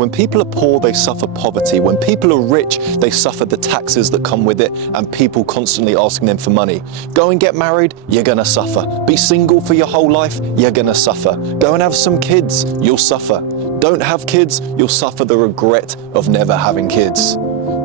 When people are poor, they suffer poverty. When people are rich, they suffer the taxes that come with it and people constantly asking them for money. Go and get married, you're gonna suffer. Be single for your whole life, you're gonna suffer. Go and have some kids, you'll suffer. Don't have kids, you'll suffer the regret of never having kids.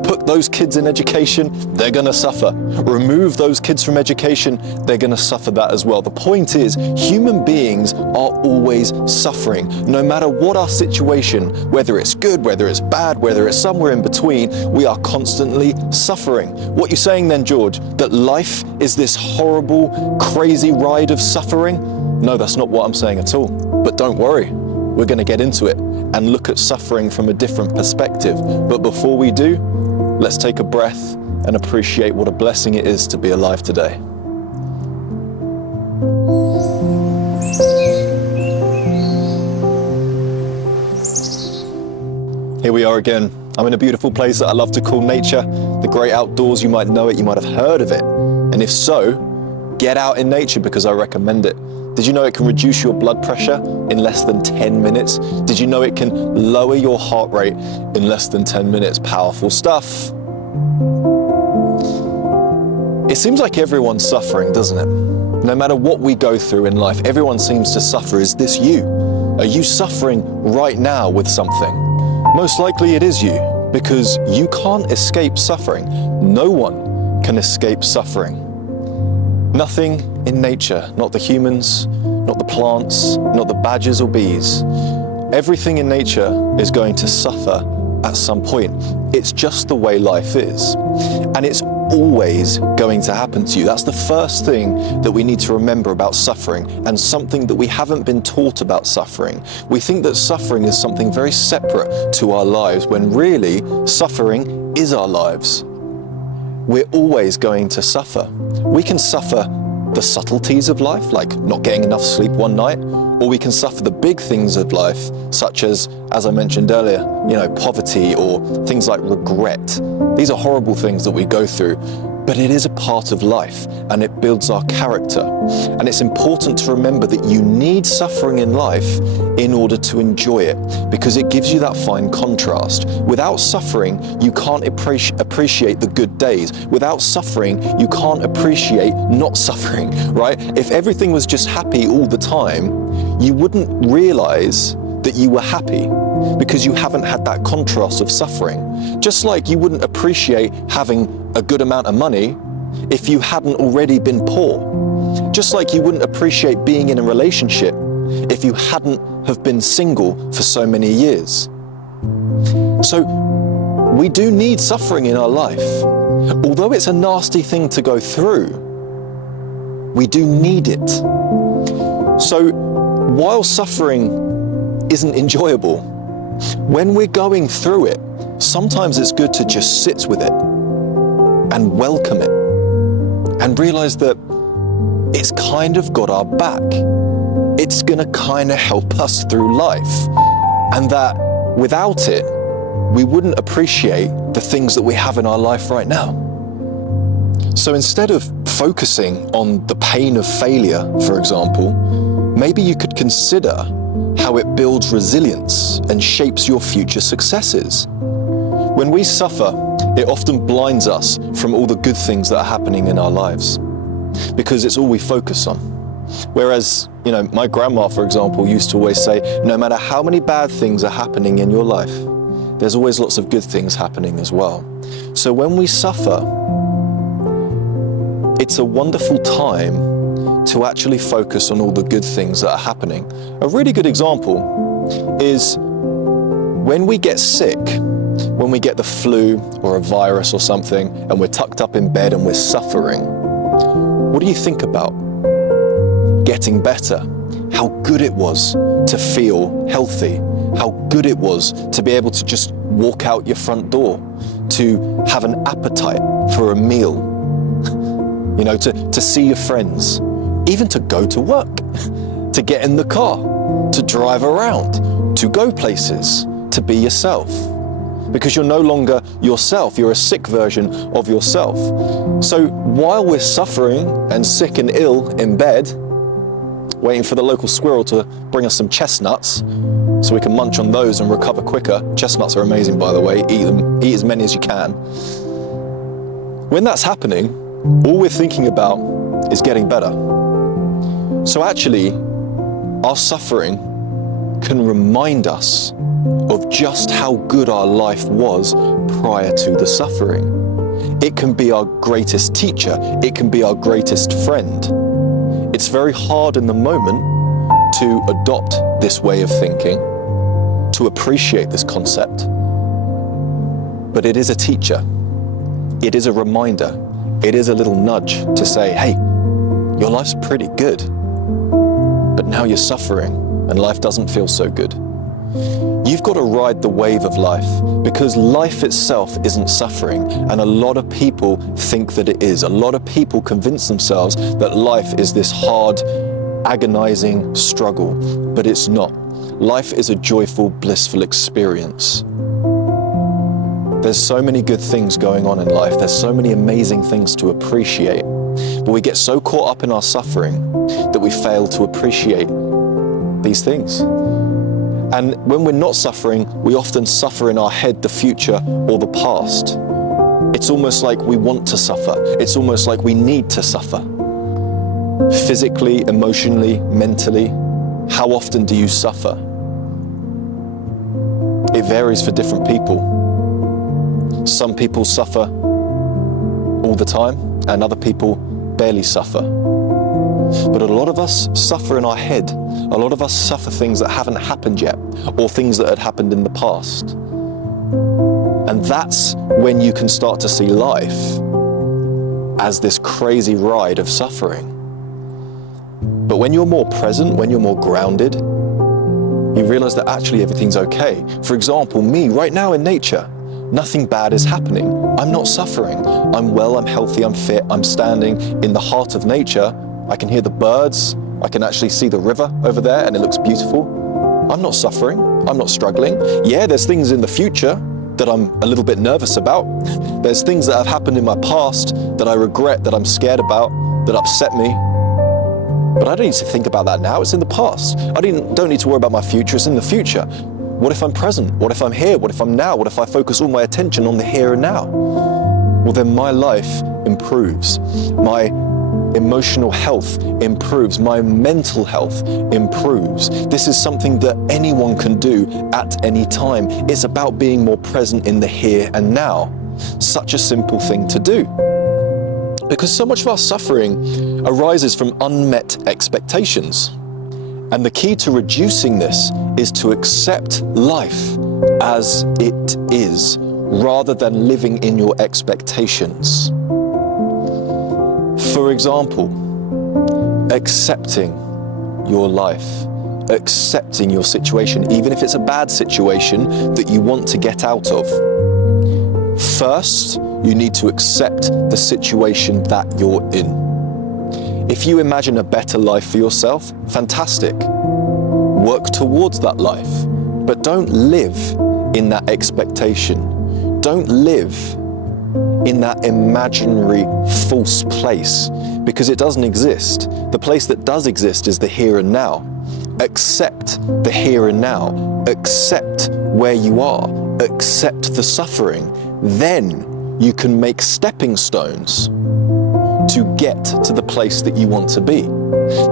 Put those kids in education, they're gonna suffer. Remove those kids from education, they're gonna suffer that as well. The point is, human beings are always suffering. No matter what our situation, whether it's good, whether it's bad, whether it's somewhere in between, we are constantly suffering. What you're saying then, George, that life is this horrible, crazy ride of suffering? No, that's not what I'm saying at all. But don't worry, we're gonna get into it and look at suffering from a different perspective. But before we do, let's take a breath and appreciate what a blessing it is to be alive today. Here we are again. I'm in a beautiful place that I love to call nature. The great outdoors, you might know it, you might have heard of it. And if so, get out in nature because I recommend it. Did you know it can reduce your blood pressure in less than 10 minutes? Did you know it can lower your heart rate in less than 10 minutes? Powerful stuff. It seems like everyone's suffering, doesn't it? No matter what we go through in life, everyone seems to suffer. Is this you? Are you suffering right now with something? Most likely it is you, because you can't escape suffering. No one can escape suffering. Nothing in nature, not the humans, not the plants, not the badgers or bees. Everything in nature is going to suffer at some point. It's just the way life is. And it's always going to happen to you. That's the first thing that we need to remember about suffering, and something that we haven't been taught about suffering. We think that suffering is something very separate to our lives, when really suffering is our lives. We're always going to suffer. We can suffer the subtleties of life, like not getting enough sleep one night, or we can suffer the big things of life, such as I mentioned earlier, poverty or things like regret. These are horrible things that we go through, but it is a part of life and it builds our character. And it's important to remember that you need suffering in life in order to enjoy it, because it gives you that fine contrast. Without suffering, you can't appreciate the good days. Without suffering, you can't appreciate not suffering, right? If everything was just happy all the time, you wouldn't realize that you were happy, because you haven't had that contrast of suffering. Just like you wouldn't appreciate having a good amount of money if you hadn't already been poor. Just like you wouldn't appreciate being in a relationship if you hadn't have been single for so many years. So we do need suffering in our life. Although it's a nasty thing to go through, we do need it. So while suffering isn't enjoyable, when we're going through it, sometimes it's good to just sit with it and welcome it and realize that it's kind of got our back. It's gonna kind of help us through life, and that without it, we wouldn't appreciate the things that we have in our life right now. So instead of focusing on the pain of failure, for example, maybe you could consider how it builds resilience and shapes your future successes. When we suffer, it often blinds us from all the good things that are happening in our lives, because it's all we focus on. Whereas, my grandma, for example, used to always say, no matter how many bad things are happening in your life, there's always lots of good things happening as well. So when we suffer, it's a wonderful time to actually focus on all the good things that are happening. A really good example is when we get sick, when we get the flu or a virus or something, and we're tucked up in bed and we're suffering. What do you think about? Getting better. How good it was to feel healthy. How good it was to be able to just walk out your front door, to have an appetite for a meal, to see your friends, even to go to work, to get in the car, to drive around, to go places, to be yourself. Because you're no longer yourself, you're a sick version of yourself. So while we're suffering and sick and ill in bed, waiting for the local squirrel to bring us some chestnuts, so we can munch on those and recover quicker. Chestnuts are amazing, by the way. Eat them, eat as many as you can. When that's happening, all we're thinking about is getting better. So actually, our suffering can remind us of just how good our life was prior to the suffering. It can be our greatest teacher. It can be our greatest friend. It's very hard in the moment to adopt this way of thinking, to appreciate this concept. But it is a teacher. It is a reminder. It is a little nudge to say, hey, your life's pretty good, but now you're suffering and life doesn't feel so good. You've got to ride the wave of life, because life itself isn't suffering, and a lot of people think that it is. A lot of people convince themselves that life is this hard, agonizing struggle, but it's not. Life is a joyful, blissful experience. There's so many good things going on in life. There's so many amazing things to appreciate, but we get so caught up in our suffering that we fail to appreciate these things. And when we're not suffering, we often suffer in our head the future or the past. It's almost like we want to suffer. It's almost like we need to suffer. Physically, emotionally, mentally, how often do you suffer? It varies for different people. Some people suffer all the time, and other people barely suffer. But a lot of us suffer in our head. A lot of us suffer things that haven't happened yet, or things that had happened in the past. And that's when you can start to see life as this crazy ride of suffering. But when you're more present, when you're more grounded, you realize that actually everything's okay. For example, me right now in nature, nothing bad is happening. I'm not suffering. I'm well, I'm healthy, I'm fit, I'm standing in the heart of nature. I can hear the birds. I can actually see the river over there and it looks beautiful. I'm not suffering. I'm not struggling. Yeah, there's things in the future that I'm a little bit nervous about. There's things that have happened in my past that I regret, that I'm scared about, that upset me. But I don't need to think about that now. It's in the past. I don't need to worry about my future. It's in the future. What if I'm present? What if I'm here? What if I'm now? What if I focus all my attention on the here and now? Well, then my life improves. My emotional health improves. My mental health improves. This is something that anyone can do at any time. It's about being more present in the here and now. Such a simple thing to do. Because so much of our suffering arises from unmet expectations. And the key to reducing this is to accept life as it is, rather than living in your expectations. For example, accepting your life, accepting your situation, even if it's a bad situation that you want to get out of. First, you need to accept the situation that you're in. If you imagine a better life for yourself, fantastic. Work towards that life, but don't live in that expectation. Don't live in that imaginary false place, because it doesn't exist. The place that does exist is the here and now. Accept the here and now. Accept where you are. Accept the suffering. Then you can make stepping stones to get to the place that you want to be.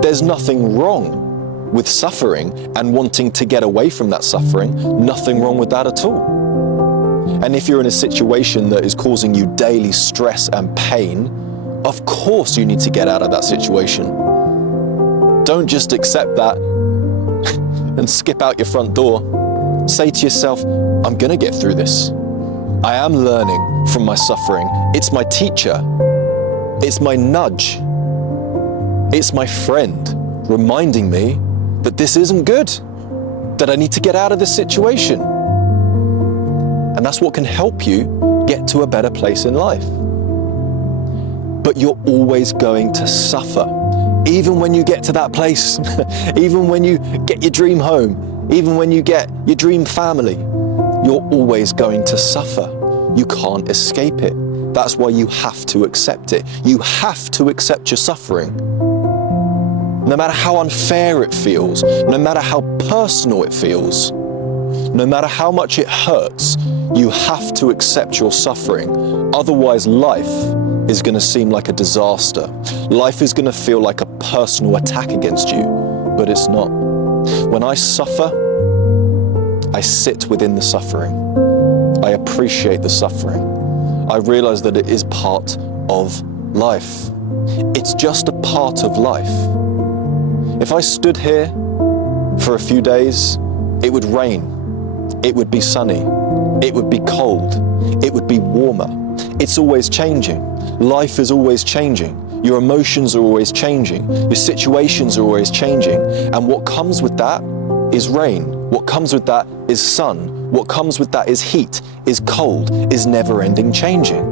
There's nothing wrong with suffering and wanting to get away from that suffering. Nothing wrong with that at all. And if you're in a situation that is causing you daily stress and pain, of course you need to get out of that situation. Don't just accept that and skip out your front door. Say to yourself, I'm gonna get through this. I am learning from my suffering. It's my teacher. It's my nudge. It's my friend reminding me that this isn't good, that I need to get out of this situation. And that's what can help you get to a better place in life. But you're always going to suffer. Even when you get to that place, even when you get your dream home, even when you get your dream family, you're always going to suffer. You can't escape it. That's why you have to accept it. You have to accept your suffering. no matter how unfair it feels, no matter how personal it feels, no matter how much it hurts, you have to accept your suffering. Otherwise, life is going to seem like a disaster. Life is going to feel like a personal attack against you, but it's not. When I suffer, I sit within the suffering. I appreciate the suffering. I realize that it is part of life. It's just a part of life. If I stood here for a few days, it would rain, it would be sunny, it would be cold, it would be warmer. It's always changing. Life is always changing. Your emotions are always changing. Your situations are always changing. And what comes with that is rain. What comes with that is sun. What comes with that is heat, is cold, is never-ending changing.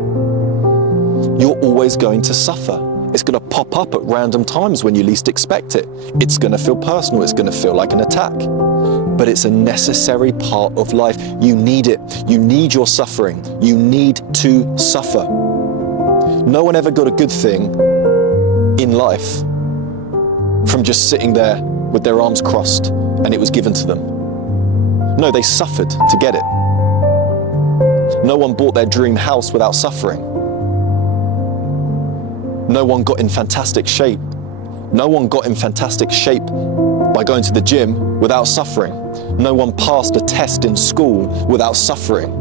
You're always going to suffer. It's going to pop up at random times when you least expect it. It's going to feel personal. It's going to feel like an attack. But it's a necessary part of life. You need it. You need your suffering. You need to suffer. No one ever got a good thing in life from just sitting there with their arms crossed and it was given to them. No, they suffered to get it. No one bought their dream house without suffering. No one got in fantastic shape. No one got in fantastic shape by going to the gym without suffering. No one passed a test in school without suffering.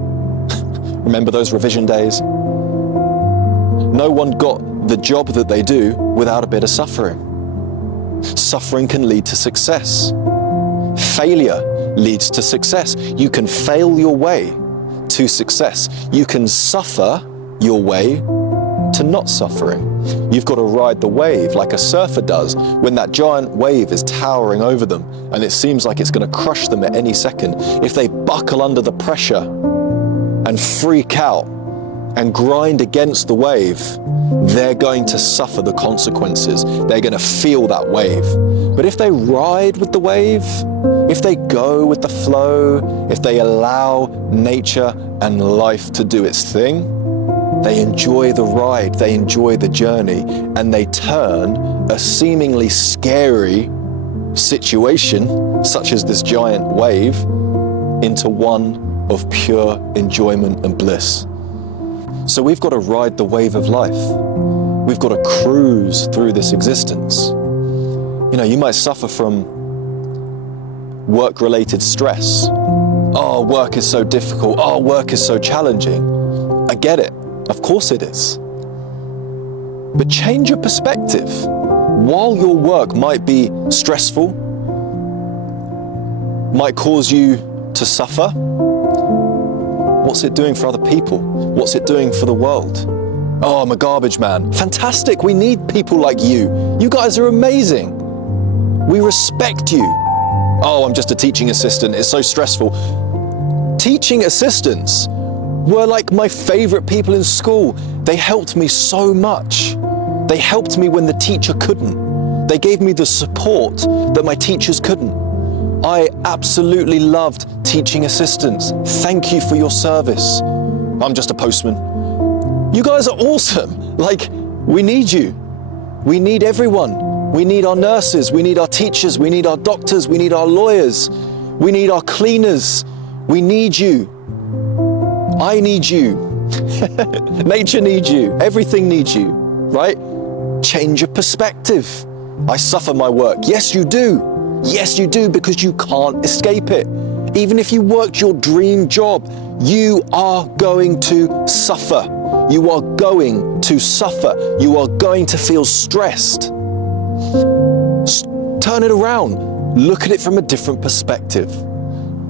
Remember those revision days? No one got the job that they do without a bit of suffering. Suffering can lead to success. Failure leads to success. You can fail your way to success. You can suffer your way to not suffering. You've got to ride the wave like a surfer does when that giant wave is towering over them and it seems like it's going to crush them at any second. If they buckle under the pressure and freak out and grind against the wave, they're going to suffer the consequences. They're going to feel that wave. But if they ride with the wave, if they go with the flow, if they allow nature and life to do its thing, they enjoy the ride, they enjoy the journey, and they turn a seemingly scary situation, such as this giant wave, into one of pure enjoyment and bliss. So we've got to ride the wave of life. We've got to cruise through this existence. You know, you might suffer from work-related stress. Oh, work is so difficult. Oh, work is so challenging. I get it. Of course it is. But change your perspective. While your work might be stressful, might cause you to suffer, what's it doing for other people? What's it doing for the world? Oh, I'm a garbage man. Fantastic. We need people like you. You guys are amazing. We respect you. Oh, I'm just a teaching assistant. It's so stressful. Teaching assistants were like my favorite people in school. They helped me so much. They helped me when the teacher couldn't. They gave me the support that my teachers couldn't. I absolutely loved teaching assistants. Thank you for your service. I'm just a postman. You guys are awesome. Like, we need you. We need everyone. We need our nurses. We need our teachers. We need our doctors. We need our lawyers. We need our cleaners. We need you. I need you. Nature needs you. Everything needs you, right? Change your perspective. I suffer my work. Yes, you do. Yes, you do, because you can't escape it. Even if you worked your dream job, you are going to suffer. You are going to suffer. You are going to feel stressed. Turn it around. Look at it from a different perspective.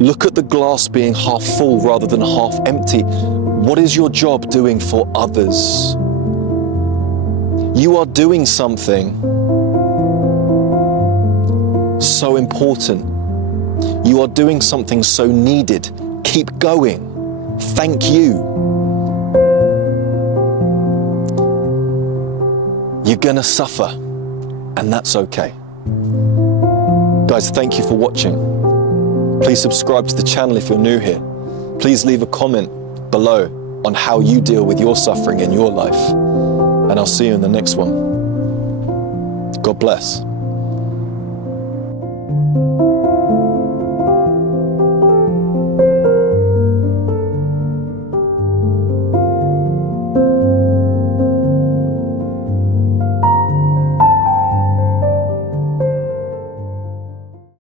Look at the glass being half full rather than half empty. What is your job doing for others? You are doing something so important. You are doing something so needed. Keep going. Thank you. You're gonna suffer, and that's okay. Guys, thank you for watching. Please subscribe to the channel if you're new here. Please leave a comment below on how you deal with your suffering in your life. And I'll see you in the next one. God bless.